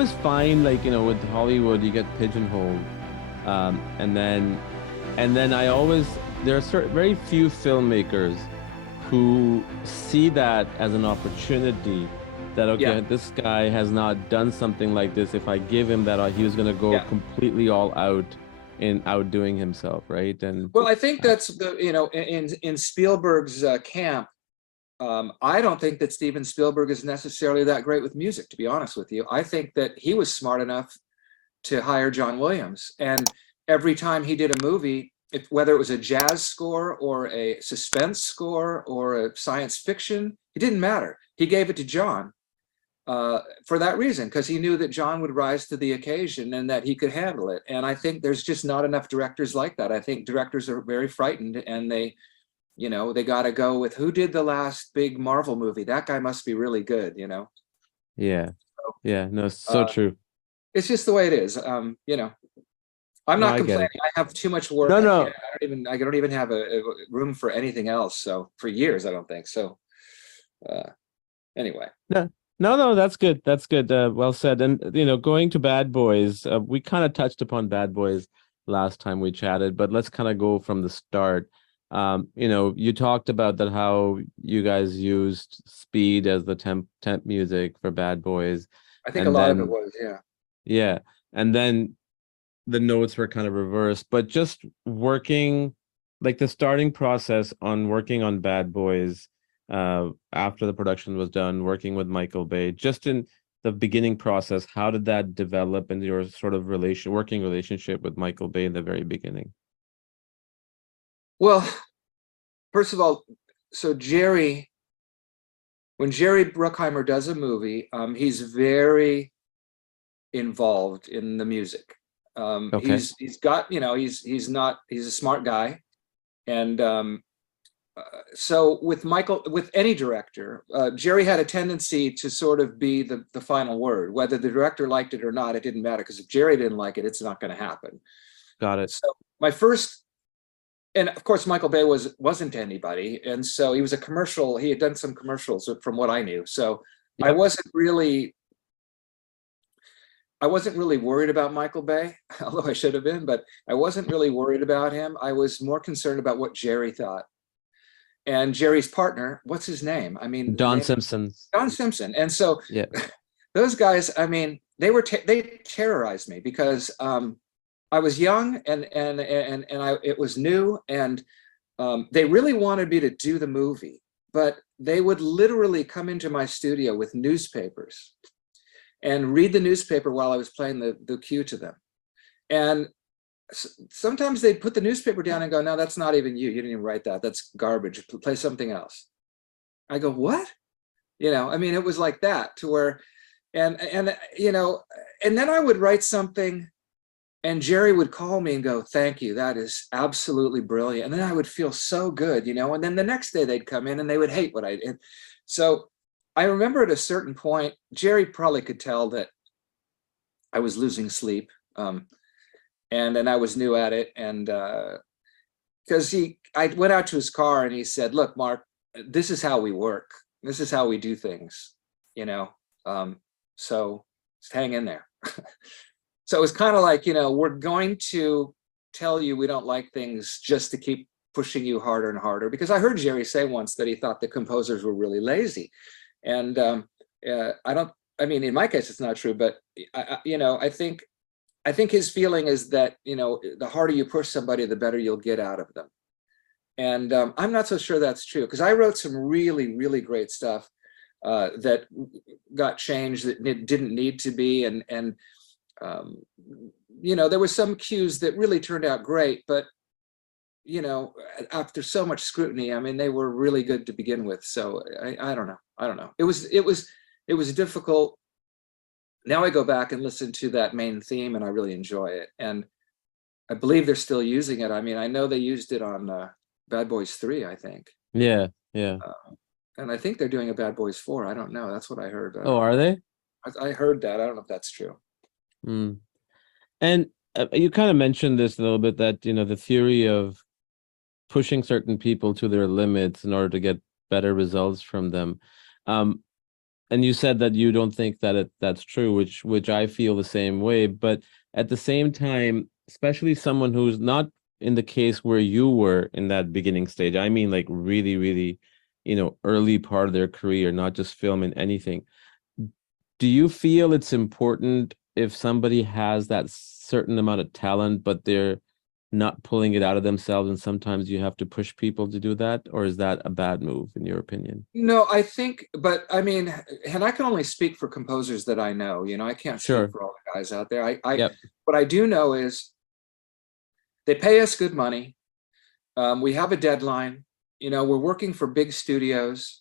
always find, like, with Hollywood, you get pigeonholed, and then I always there are very few filmmakers who see that as an opportunity. That Yeah, okay, this guy has not done something like this. If I give him that, he was going to go yeah. completely all out in outdoing himself, right? And Well, I think uh, that's in Spielberg's camp. I don't think that Steven Spielberg is necessarily that great with music, to be honest with you. I think that he was smart enough to hire John Williams, and every time he did a movie, whether it was a jazz score or a suspense score or a science fiction, it didn't matter. He gave it to John for that reason, because he knew that John would rise to the occasion and that he could handle it. And I think there's just not enough directors like that. I think directors are very frightened, and they got to go with who did the last big Marvel movie. That guy must be really good. yeah, So, yeah, no, so uh, true. it's just the way it is. I'm No, not I get complaining. it. I have too much work. No, I can't. no, I don't even have a room for anything else. So for years, I don't think so. Uh, anyway, no, no, that's good. That's good. Well said. And going to Bad Boys, we kind of touched upon Bad Boys last time we chatted, but let's kind of go from the start. You talked about that how you guys used speed as the temp music for Bad Boys, I think a and lot of it then was, yeah. yeah, and then the notes were kind of reversed, but just working, like the starting process on working on Bad Boys, after the production was done, working with Michael Bay, just in the beginning process, how did that develop in your sort of working relationship with Michael Bay in the very beginning? Well, first of all, so when Jerry Bruckheimer does a movie, he's very involved in the music. Okay. He's got, he's a smart guy, and so with any director, Jerry had a tendency to sort of be the final word. Whether the director liked it or not, it didn't matter, because if Jerry didn't like it, it's not going to happen. Got it. So my first, and of course Michael Bay wasn't anybody, and so he was a commercial. He had done some commercials from what I knew. So I Yep. wasn't really I wasn't really worried about Michael Bay, although I should have been, but I wasn't really worried about him. I was more concerned about what Jerry thought. And Jerry's partner, what's his name? I mean, the Don name Simpson's. Don Simpson. And so Yeah. those guys, I mean, they terrorized me, because I was young, and it was new, and they really wanted me to do the movie, but they would literally come into my studio with newspapers and read the newspaper while I was playing the cue to them. And sometimes they'd put the newspaper down and go, "No, that's not even you. You didn't even write that. That's garbage. Play something else." I go, "What?" I mean, it was like that, to where, and then I would write something, and Jerry would call me and go, "Thank you. That is absolutely brilliant." And then I would feel so good. And then the next day they'd come in and they would hate what I did. So I remember at a certain point, Jerry probably could tell that I was losing sleep. And I was new at it. And because I went out to his car and he said, "Look, Mark, this is how we work. This is how we do things, you know. So just hang in there." So it was kind of like, we're going to tell you we don't like things just to keep pushing you harder and harder. Because I heard Jerry say once that he thought the composers were really lazy. And I don't, I mean, in my case, it's not true, but I think his feeling is that, the harder you push somebody, the better you'll get out of them. And I'm not so sure that's true, because I wrote some really, really great stuff that got changed that didn't need to be. And um, there were some cues that really turned out great, but after so much scrutiny, I mean, they were really good to begin with. So I don't know. I don't know. It was difficult. Now I go back and listen to that main theme, and I really enjoy it. And I believe they're still using it. I mean, I know they used it on Bad Boys 3, I think. Yeah. Yeah. And I think they're doing a Bad Boys 4. I don't know. That's what I heard. Oh, are they? I heard that. I don't know if that's true. Mm. And you kind of mentioned this a little bit, that the theory of pushing certain people to their limits in order to get better results from them. Um, and you said that you don't think that that's true, which I feel the same way. But at the same time, especially someone who's not in the case where you were in that beginning stage, I mean, like really, really, early part of their career, not just film and anything. Do you feel it's important if somebody has that certain amount of talent, but they're not pulling it out of themselves, and sometimes you have to push people to do that, or is that a bad move in your opinion? No, I think, but I mean, and I can only speak for composers that I know, I can't speak Sure. for all the guys out there. I Yep. what I do know is they pay us good money. We have a deadline. We're working for big studios.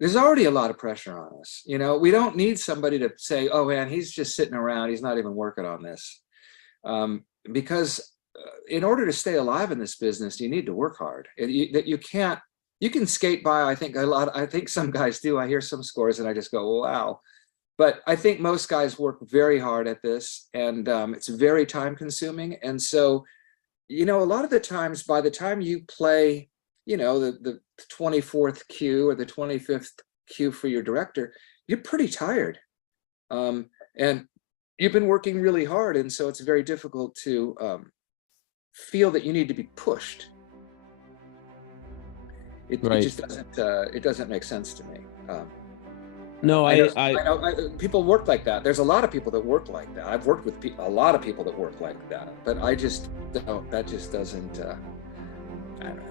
There's already a lot of pressure on us. We don't need somebody to say, "Oh man, he's just sitting around. He's not even working on this." Because in order to stay alive in this business, you need to work hard. That you can't. You can skate by. I think a lot. I think some guys do. I hear some scores and I just go, "Wow." But I think most guys work very hard at this, and it's very time consuming. And so, a lot of the times, by the time you play, the 24th cue or the 25th cue for your director, you're pretty tired. And you've been working really hard. And so it's very difficult to feel that you need to be pushed. It Right. just it doesn't make sense to me. No, I know, I people work like that. There's a lot of people that work like that. I've worked with a lot of people that work like that, but I just don't. That just doesn't. I don't know.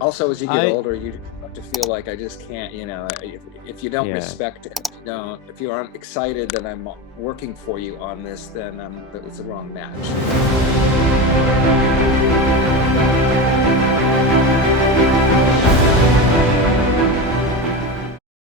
Also, as you get I older, you start to feel like I just can't. If you don't yeah. respect it, if you aren't excited that I'm working for you on this, then it's the wrong match.